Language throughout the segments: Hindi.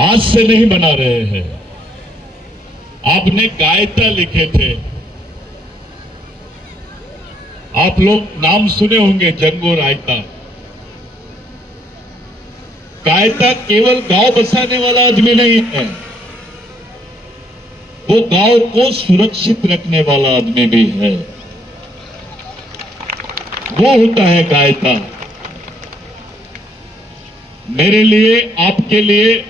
आज से नहीं बना रहे हैं। आपने कायता लिखे थे, आप लोग नाम सुने होंगे, जंगो रायता। कायता केवल गांव बसाने वाला आदमी नहीं है, वो गांव को सुरक्षित रखने वाला आदमी भी है। वो होता है कायता। मेरे लिए, आपके लिए,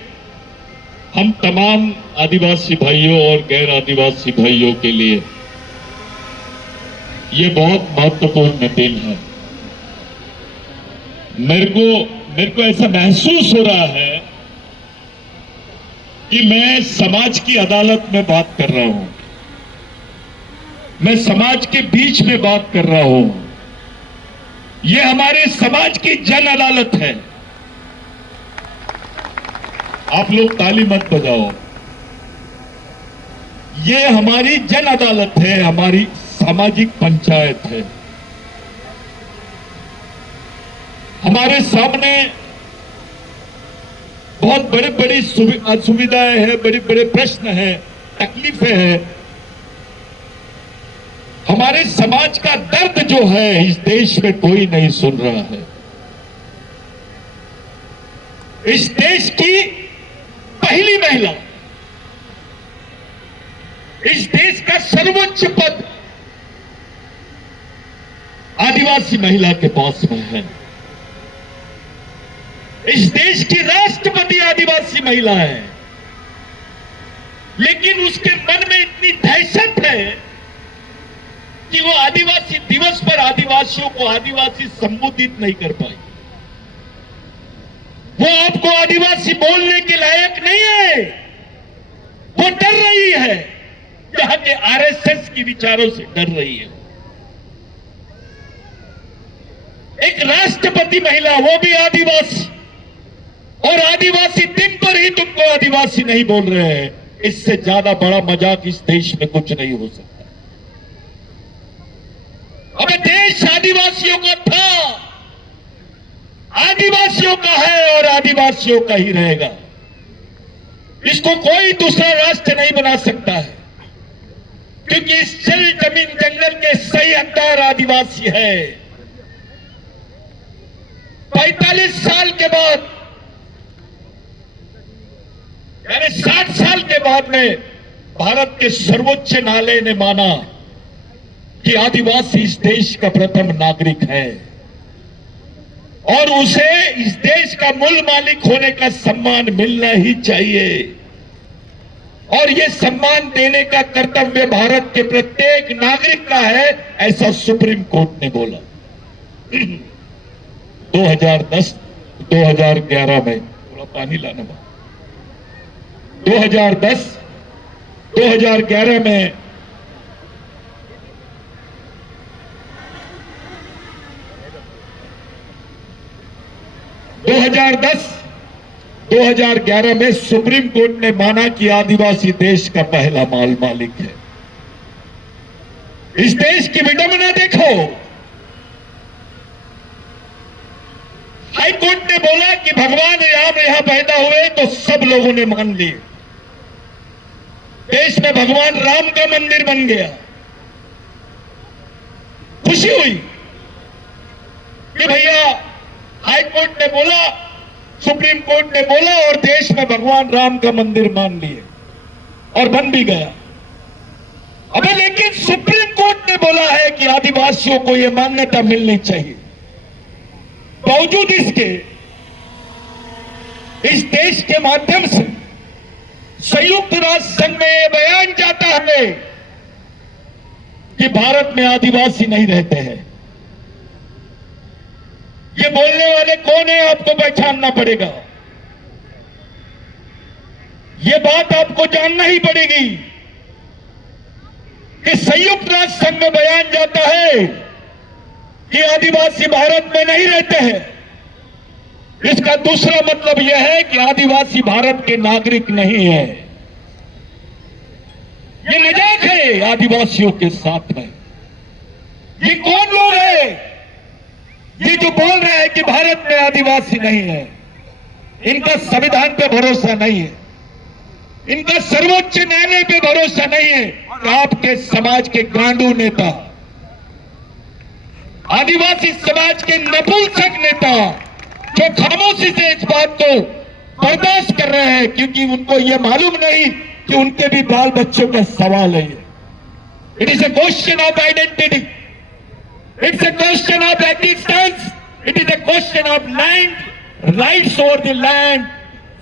हम तमाम आदिवासी भाइयों और गैर आदिवासी भाइयों के लिए ये बहुत महत्वपूर्ण दिन है। मेरे को ऐसा महसूस हो रहा है कि मैं समाज की अदालत में बात कर रहा हूं, मैं समाज के बीच में बात कर रहा हूं। ये हमारे समाज की जन अदालत है। आप लोग ताली मत बजाओ। ये हमारी जन अदालत है, हमारी सामाजिक पंचायत है। हमारे सामने बहुत बड़ी बड़ी असुविधाएं हैं, बड़े बड़े प्रश्न हैं, तकलीफें हैं। हमारे समाज का दर्द जो है इस देश में कोई नहीं सुन रहा है। इस देश की पहली महिला, इस देश का सर्वोच्च पद आदिवासी महिला के पास में है। इस देश की राष्ट्रपति आदिवासी महिला है, लेकिन उसके मन में इतनी दहशत है कि वो आदिवासी दिवस पर आदिवासियों को आदिवासी संबोधित नहीं कर पाई। वो आपको आदिवासी बोलने के लायक नहीं है। वो डर रही है, यहां के आरएसएस की विचारों से डर रही है। एक राष्ट्रपति महिला, वो भी आदिवासी, और आदिवासी दिन पर ही तुमको आदिवासी नहीं बोल रहे हैं। इससे ज्यादा बड़ा मजाक इस देश में कुछ नहीं हो सकता। अब देश आदिवासियों का था, आदिवासियों का है और आदिवासियों का ही रहेगा। इसको कोई दूसरा राष्ट्र नहीं बना सकता है, क्योंकि इस जल जमीन जंगल के सही हकदार आदिवासी है। 45 साल के बाद, यानी 60 साल के बाद में भारत के सर्वोच्च न्यायालय ने माना कि आदिवासी इस देश का प्रथम नागरिक है और उसे इस देश का मूल मालिक होने का सम्मान मिलना ही चाहिए। और ये सम्मान देने का कर्तव्य भारत के प्रत्येक नागरिक का है, ऐसा सुप्रीम कोर्ट ने बोला। 2011 में, थोड़ा पानी लाना, 2011 में 2011 में सुप्रीम कोर्ट ने माना कि आदिवासी देश का पहला मालिक है। इस देश की विडंबना देखो। हाई कोर्ट ने बोला कि भगवान राम यहां पैदा हुए तो सब लोगों ने मान लिए। देश में भगवान राम का मंदिर बन गया। खुशी हुई कि भैया हाई कोर्ट ने बोला, सुप्रीम कोर्ट ने बोला और देश में भगवान राम का मंदिर मान लिए और बन भी गया। अबे लेकिन सुप्रीम कोर्ट ने बोला है कि आदिवासियों को यह मान्यता मिलनी चाहिए। बावजूद इसके इस देश के माध्यम से संयुक्त राष्ट्र संघ में यह बयान जाता है कि भारत में आदिवासी नहीं रहते हैं। ये बोलने वाले कौन है आपको पहचानना पड़ेगा। ये बात आपको जानना ही पड़ेगी कि संयुक्त राष्ट्र संघ में बयान जाता है कि आदिवासी भारत में नहीं रहते हैं। इसका दूसरा मतलब यह है कि आदिवासी भारत के नागरिक नहीं है। ये मजाक है आदिवासियों के साथ में। ये कौन लोग हैं ये जो बोल रहे हैं कि भारत में आदिवासी नहीं है? इनका संविधान पे भरोसा नहीं है, इनका सर्वोच्च न्यायालय पे भरोसा नहीं है। और आपके समाज के गांडू नेता, आदिवासी समाज के नपुंसक नेता जो खामोशी से इस बात को बर्दाश्त कर रहे हैं, क्योंकि उनको यह मालूम नहीं कि उनके भी बाल बच्चों का सवाल है। It is a question of identity, it's a question of existence, it is a question of land rights over the land,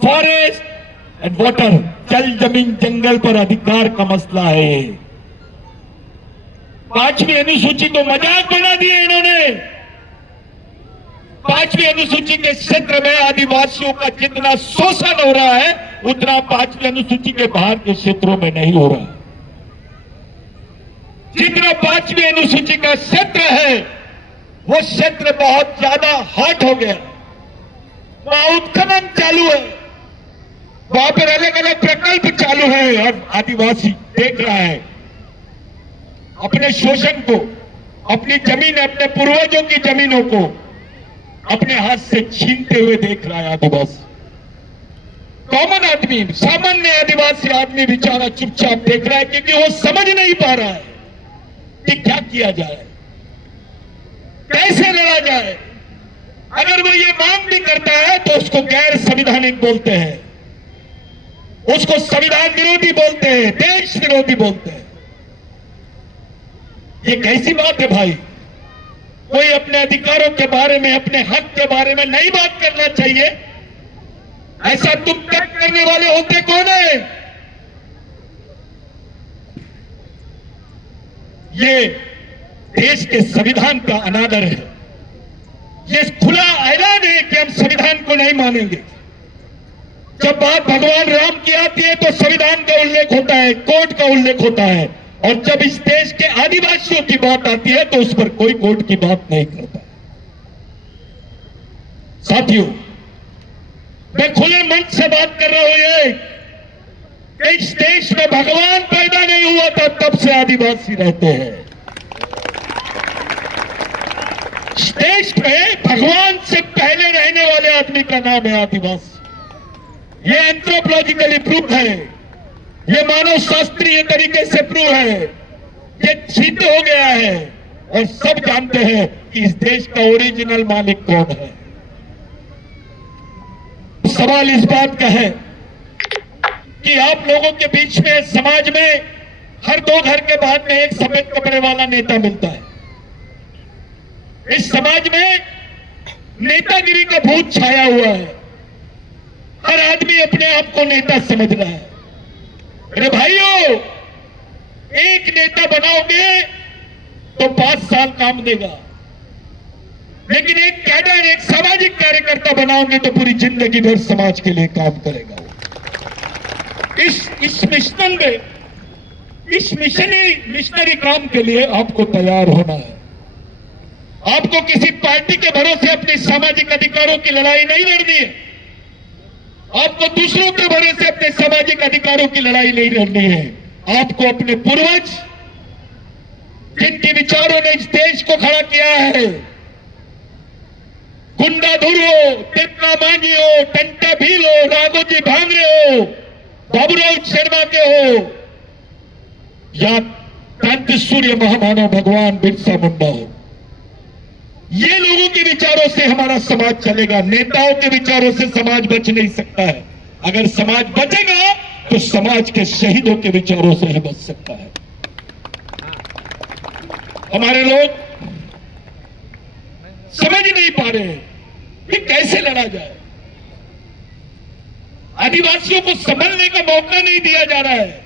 forest and water. जल जमीन जंगल पर अधिकार का मसला है। 5वीं अनुसूची को मजाक बना दिया इन्होंने। 5वीं अनुसूची के क्षेत्र में आदिवासियों का जितना शोषण हो रहा है उतना 5वीं अनुसूची के बाहर के क्षेत्रों में नहीं हो रहा। जितना 5वीं अनुसूची का क्षेत्र है वो क्षेत्र बहुत ज्यादा हॉट हो गया, वहां उत्खनन चालू है, वहां पर अलग अलग प्रकल्प चालू है और आदिवासी देख रहा है अपने शोषण को, अपनी जमीन, अपने पूर्वजों की जमीनों को अपने हाथ से छीनते हुए देख रहा है आदिवासी। कॉमन आदमी, सामान्य आदिवासी आदमी बेचारा चुपचाप देख रहा है, क्योंकि वो समझ नहीं पा रहा है कि क्या किया जाए, कैसे लड़ा जाए। अगर वो ये मांग भी करता है तो उसको गैर संवैधानिक बोलते हैं, उसको संविधान विरोधी बोलते हैं, देश विरोधी बोलते हैं। ये कैसी बात है भाई? कोई अपने अधिकारों के बारे में, अपने हक के बारे में नहीं बात करना चाहिए? ऐसा तुम तय करने वाले होते कौन है? ये देश के संविधान का अनादर है। ये खुला ऐलान है कि हम संविधान को नहीं मानेंगे। जब बात भगवान राम की आती है तो संविधान का उल्लेख होता है, कोर्ट का उल्लेख होता है, और जब इस देश के आदिवासियों की बात आती है तो उस पर कोई कोर्ट की बात नहीं करता। साथियों, मैं खुले मन से बात कर रहा हूं ये कि इस देश में भगवान पैदा नहीं हुआ था तब से आदिवासी रहते हैं। इस देश में भगवान से पहले रहने वाले आदमी का नाम है आदिवासी। ये एंथ्रोपोलॉजिकली प्रूफ है, ये मानव शास्त्रीय तरीके से प्रूफ है, ये सिद्ध हो गया है और सब जानते हैं कि इस देश का ओरिजिनल मालिक कौन है। सवाल इस बात का है कि आप लोगों के बीच में, समाज में हर 2 घर के बाद में एक सफेद कपड़े वाला नेता मिलता है। इस समाज में नेतागिरी का भूत छाया हुआ है। हर आदमी अपने आप को नेता समझ रहा है। अरे भाइयों, एक नेता बनाओगे तो 5 साल काम देगा, लेकिन एक कैडर, एक सामाजिक कार्यकर्ता बनाओगे तो पूरी जिंदगी भर समाज के लिए काम करेगा। इस मिशन में, इस मिशनरी काम के लिए आपको तैयार होना है। आपको किसी पार्टी के भरोसे अपने सामाजिक अधिकारों की लड़ाई नहीं लड़नी है। आपको दूसरों के भरोसे अपने सामाजिक अधिकारों की लड़ाई नहीं लड़नी है। आपको अपने पूर्वज, जिनके विचारों ने इस देश को खड़ा किया है, गुंडाधुर हो, तिरका मांझी हो, टंटा भील हो, राघोजी भांगरे हो, बाबूराव शर्मा के हो, या क्रांति सूर्य महामानव भगवान बिरसा मुंडा हो, ये लोगों के विचारों से हमारा समाज चलेगा। नेताओं के विचारों से समाज बच नहीं सकता है। अगर समाज बचेगा तो समाज के शहीदों के विचारों से ही बच सकता है। हमारे लोग समझ नहीं पा रहे हैं कि कैसे लड़ा जाए। आदिवासियों को संभलने का मौका नहीं दिया जा रहा है।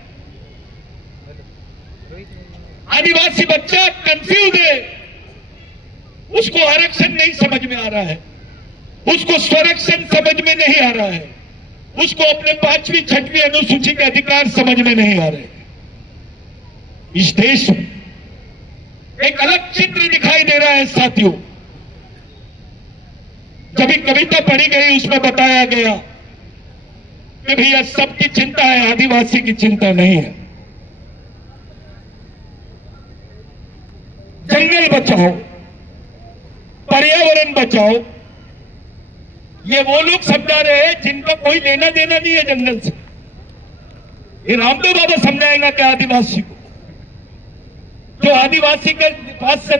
आदिवासी बच्चा कंफ्यूज है, उसको आरक्षण नहीं समझ में आ रहा है, उसको स्वरक्षण समझ में नहीं आ रहा है, उसको अपने 5वीं 6वीं अनुसूची के अधिकार समझ में नहीं आ रहे। इस देश में एक अलग चित्र दिखाई दे रहा है साथियों। जब एक कविता पढ़ी गई उसमें बताया गया कि भैया सबकी चिंता है, आदिवासी की चिंता नहीं है। जंगल बचाओ, पर्यावरण बचाओ, ये वो लोग समझा रहे हैं जिनका कोई लेना देना नहीं है जंगल से। ये रामदेव बाबा समझाएगा क्या आदिवासी को? जो आदिवासी के पास से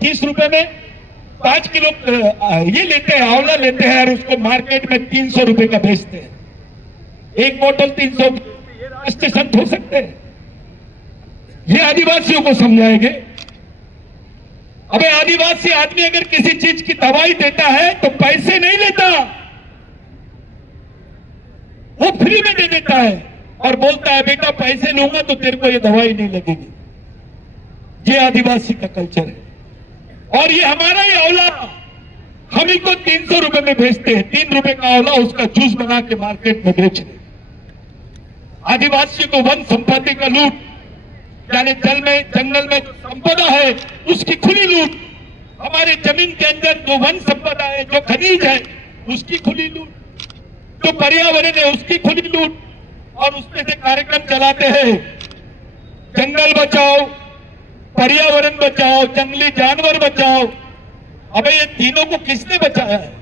30 रुपए में 5 किलो ये लेते हैं, आंवला लेते हैं और उसको मार्केट में 300 रुपए का बेचते हैं। एक बोतल 300, ये राष्ट्रीय संत हो सकते हैं? ये आदिवासियों को समझाएंगे। अबे आदिवासी आदमी अगर किसी चीज की दवाई देता है तो पैसे नहीं लेता, वो फ्री में दे देता है और बोलता है बेटा पैसे लूंगा तो तेरे को ये दवाई नहीं लगेगी। ये आदिवासी का कल्चर है। और ये हमारा ही आंवला हम ही को 300 रुपए में बेचते हैं। 3 रुपए का आंवला उसका जूस बना के मार्केट में बेच रहे। आदिवासियों को वन संपत्ति का लूट, यानी जल में जंगल में जो संपदा है उसकी खुली लूट, हमारे जमीन के अंदर जो वन संपदा है, जो खनिज है उसकी खुली लूट, जो पर्यावरण है उसकी खुली लूट, और उसमें से कार्यक्रम चलाते हैं जंगल बचाओ, पर्यावरण बचाओ, जंगली जानवर बचाओ। अबे ये तीनों को किसने बचाया है?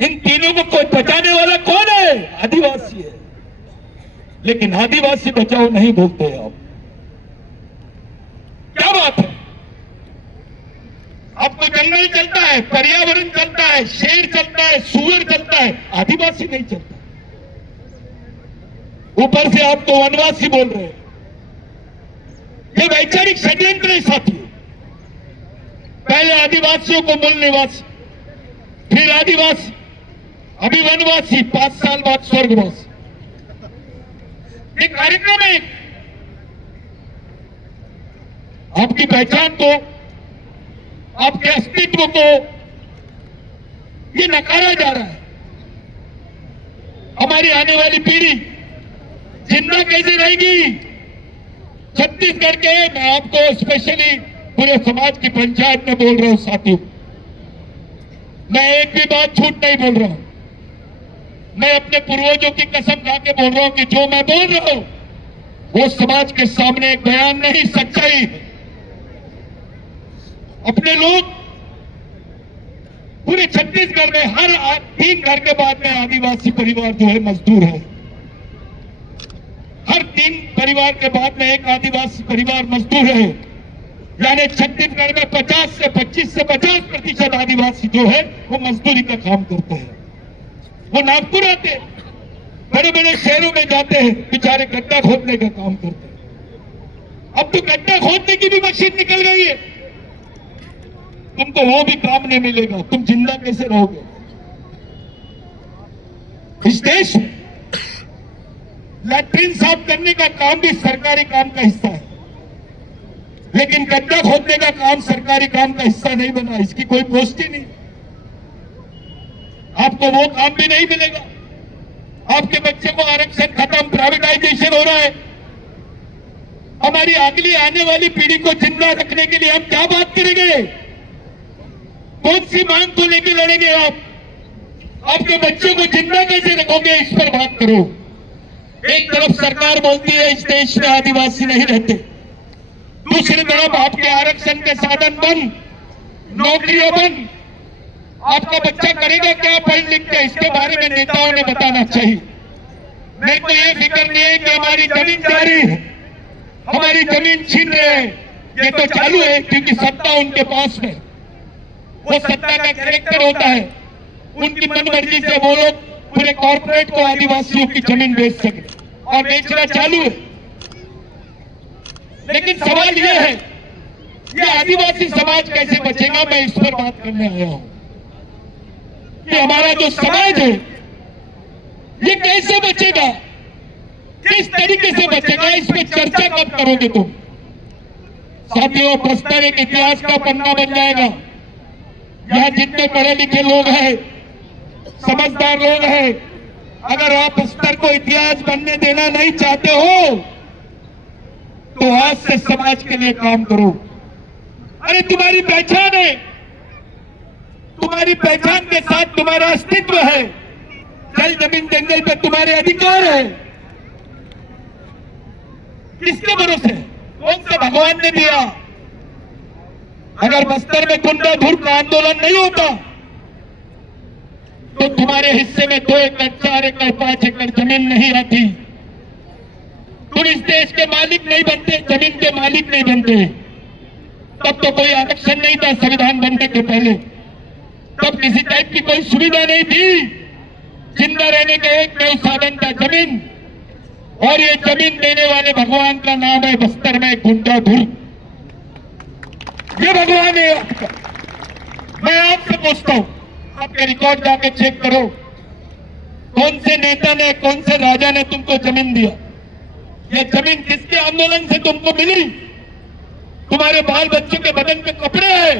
इन तीनों को कोई बचाने वाला कौन है? आदिवासी है। लेकिन आदिवासी बचाओ नहीं बोलते आप। क्या बात है? आपको जंगल चलता है, पर्यावरण चलता है, शेर चलता है, सूअर चलता है, आदिवासी नहीं चलता। ऊपर से आप तो वनवासी बोल रहे हैं। ये वैचारिक षड्यंत्र है साथियों। पहले आदिवासियों को मूल निवासी, फिर आदिवासी, अभी वनवासी, 5 साल बाद स्वर्गवासी। ये कार्यक्रम है। आपकी पहचान को, आपके अस्तित्व को ये नकारा जा रहा है। हमारी आने वाली पीढ़ी जिंदा कैसे रहेगी? छत्तीसगढ़ के, मैं आपको स्पेशली पूरे समाज की पंचायत में बोल रहा हूं साथियों, मैं एक भी बात झूठ नहीं बोल रहा हूं। मैं अपने पूर्वजों की कसम खा के बोल रहा हूं कि जो मैं बोल रहा हूं वो समाज के सामने एक बयान नहीं, सच्चाई है। अपने लोग पूरे छत्तीसगढ़ में हर 3 घर के बाद में आदिवासी परिवार जो है मजदूर है। हर 3 परिवार के बाद में एक आदिवासी परिवार मजदूर है। यानी छत्तीसगढ़ में 25 से 50% आदिवासी जो है वो मजदूरी का काम करते हैं। वो नागपुर आते, बड़े बड़े शहरों में जाते हैं, बेचारे गड्ढा खोदने का काम करते हैं। अब तो गड्ढा खोदने की भी मशीन निकल गई है। तुमको वो भी काम नहीं मिलेगा, तुम जिंदा कैसे रहोगे? इस देश में लैट्रिन साफ करने का काम भी सरकारी काम का हिस्सा है, लेकिन गड्ढा खोदने का काम सरकारी काम का हिस्सा नहीं बना। इसकी कोई पोस्ट ही नहीं। आपको वो काम भी नहीं मिलेगा। आपके बच्चे को आरक्षण खत्म, प्राइवेटाइजेशन हो रहा है। हमारी अगली आने वाली पीढ़ी को जिंदा रखने के लिए हम क्या बात करेंगे? कौन सी मांग को लेकर लड़ेंगे आप? आपके बच्चों को जिंदा कैसे रखोगे, इस पर बात करो। एक तरफ सरकार बोलती है इस देश में आदिवासी नहीं रहते, दूसरी तरफ आपके आरक्षण के साधन बंद, नौकरियां बंद। आपका बच्चा करेगा क्या पढ़ लिख के? इसके बारे में नेताओं ने बताना चाहिए। मेरे को ये फिक्र नहीं है कि हमारी जमीन जा रही है, हमारी जमीन छीन रहे हैं। ये तो चालू है क्योंकि सत्ता उनके पास है। वो सत्ता का कैरेक्टर होता है, उनकी मनमर्जी से वो लोग पूरे कॉर्पोरेट को आदिवासियों की जमीन बेच सके और बेचना चालू है। लेकिन सवाल यह है, ये आदिवासी समाज कैसे बचेगा? मैं इस पर बात करने आया हूं कि हमारा जो समाज है ये कैसे बचेगा, किस तरीके से बचेगा, इस पर चर्चा कब करोगे तुम? साथियों, बस्तर एक इतिहास का पन्ना बन जाएगा। यहां जितने पढ़े लिखे लोग हैं, समझदार लोग हैं, अगर आप बस्तर को इतिहास बनने देना नहीं चाहते हो तो आज से समाज के लिए काम करो। अरे तुम्हारी पहचान है, तुम्हारी पहचान के साथ तुम्हारा अस्तित्व है। जल जमीन जंगल पे तुम्हारे अधिकार है। किसके भरोसे? कौन सा भगवान ने दिया? अगर बस्तर में गुंडाधुर का आंदोलन नहीं होता तो तुम्हारे हिस्से में 2 एकड़ 4 एकड़ 5 एकड़ जमीन नहीं आती, तुम इस देश के मालिक नहीं बनते, जमीन के मालिक नहीं बनते। तब तो कोई आरक्षण नहीं था संविधान बनने के पहले, तब किसी टाइप की कोई सुविधा नहीं थी। जिंदा रहने का एकमात्र साधन था जमीन, और ये जमीन देने वाले भगवान का नाम है बस्तर में गुंडाधुर। ये भगवान है आपका। मैं आपसे पूछता हूं, आपके रिकॉर्ड जाके चेक करो, कौन से नेता ने, कौन से राजा ने तुमको जमीन दिया? ये जमीन किसके आंदोलन से तुमको मिली? तुम्हारे बाल बच्चों के बदन पे कपड़े हैं।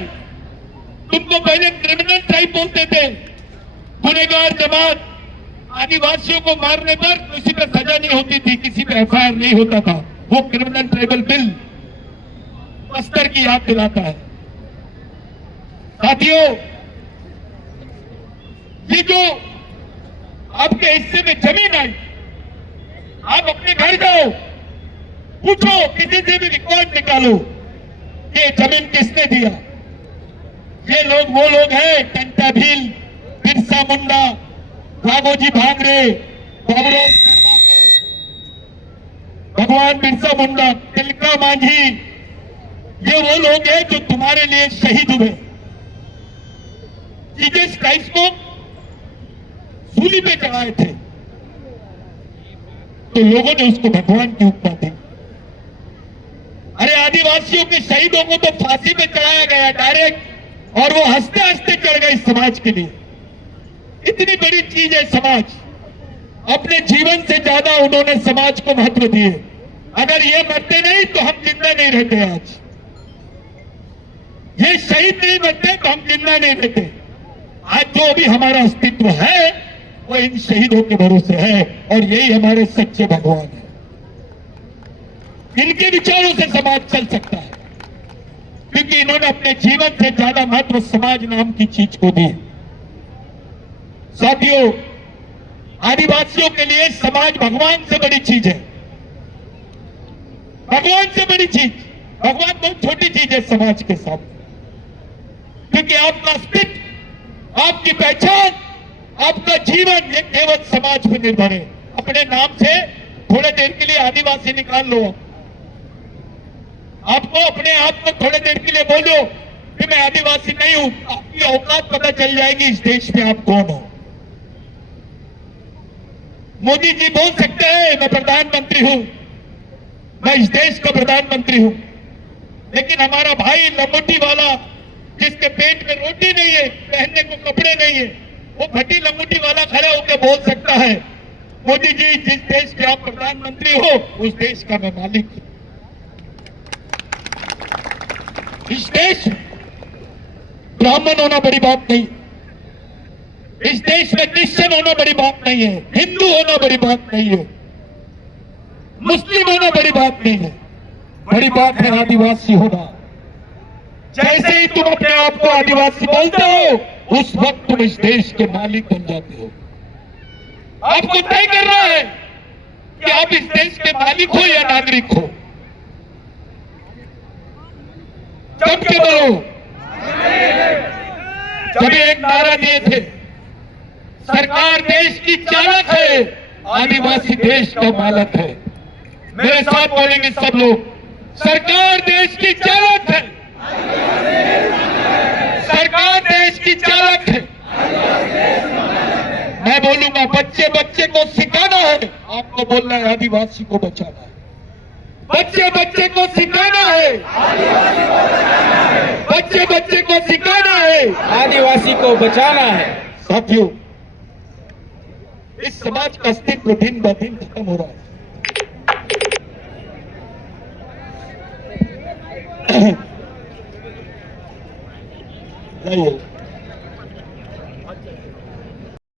तुमको पहले क्रिमिनल ट्राइब बोलते थे, गुनहगार जमात। आदिवासियों को मारने पर किसी पे सजा नहीं होती थी, किसी पे एफआईआर नहीं होता था। वो क्रिमिनल ट्राइबल बिल बस्तर की याद दिलाता है। साथियों, ये जो आपके हिस्से में जमीन आई, आप अपने घर जाओ, पूछो, किसी से भी रिकॉर्ड निकालो कि ये जमीन किसने दिया। ये लोग वो लोग हैं, टंटा भील, बिरसा मुंडा, राघोजी भांगरे, बाबूराव शर्मा के, भगवान बिरसा मुंडा, तिलका मांझी, ये वो लोग हैं जो तुम्हारे लिए शहीद हुए। जीसस क्राइस्ट को सूली पे चढ़ाए थे, तो लोगों ने उसको भगवान की उपमा दी। अरे आदिवासियों के शहीदों को तो फांसी पे चढ़ाया गया डायरेक्ट, और वो हंसते हंसते चढ़ गए समाज के लिए। इतनी बड़ी चीज है समाज। अपने जीवन से ज्यादा उन्होंने समाज को महत्व दिए। अगर ये मरते नहीं तो हम जिंदा नहीं रहते। आज ये शहीद नहीं मरते तो हम जिंदा नहीं रहते। आज जो भी हमारा अस्तित्व है वो इन शहीदों के भरोसे है, और यही हमारे सच्चे भगवान है। इनके विचारों से समाज चल सकता है, क्योंकि इन्होंने अपने जीवन से ज्यादा महत्व समाज नाम की चीज को दी। साथियों, आदिवासियों के लिए समाज भगवान से बड़ी चीज है। भगवान से बड़ी चीज, भगवान बहुत छोटी चीज है समाज के साथ, क्योंकि आपका अस्तित्व, आपकी पहचान, आपका जीवन ये केवल समाज पर निर्भर है। अपने नाम से थोड़े देर के लिए आदिवासी निकाल लो, आपको अपने आप को थोड़े देर के लिए बोलो कि मैं आदिवासी नहीं हूं, आपकी औकात पता चल जाएगी इस देश में आप कौन हो। मोदी जी बोल सकते हैं मैं प्रधानमंत्री हूं, मैं इस देश का प्रधानमंत्री हूं, लेकिन हमारा भाई लंगोटी वाला, जिसके पेट में रोटी नहीं है, पहनने को कपड़े नहीं है, वो भट्टी लंगोटी वाला खड़ा होकर बोल सकता है मोदी जी जिस देश के आप प्रधानमंत्री हो उस देश का मैं मालिक हूं। इस देश ब्राह्मण होना बड़ी बात नहीं, इस देश में क्रिश्चियन होना बड़ी बात नहीं है, हिंदू होना बड़ी बात नहीं है, मुस्लिम होना बड़ी बात नहीं है, बड़ी बात है आदिवासी होना। जैसे ही तुम अपने आप को आदिवासी बोलते हो उस वक्त तुम इस देश के मालिक बन जाते हो। आपको तय करना है कि आप इस देश के मालिक हो या नागरिक हो। जब के बोलो, जब एक नारा दिए थे, सरकार देश की चालक है, आदिवासी देश का मालक है। मेरे साथ बोलेंगे सब लोग, सरकार देश की चालक है, सरकार देश की चालक है। मैं बोलूंगा बच्चे बच्चे को सिखाना है, आपको बोलना है आदिवासी को बचाना है। बच्चे बच्चे को सिखाना है, बच्चे बच्चे को सिखाना है, आदिवासी को बचाना है। साथियों, इस समाज का अस्तित्व दिन ब दिन खत्म हो रहा है।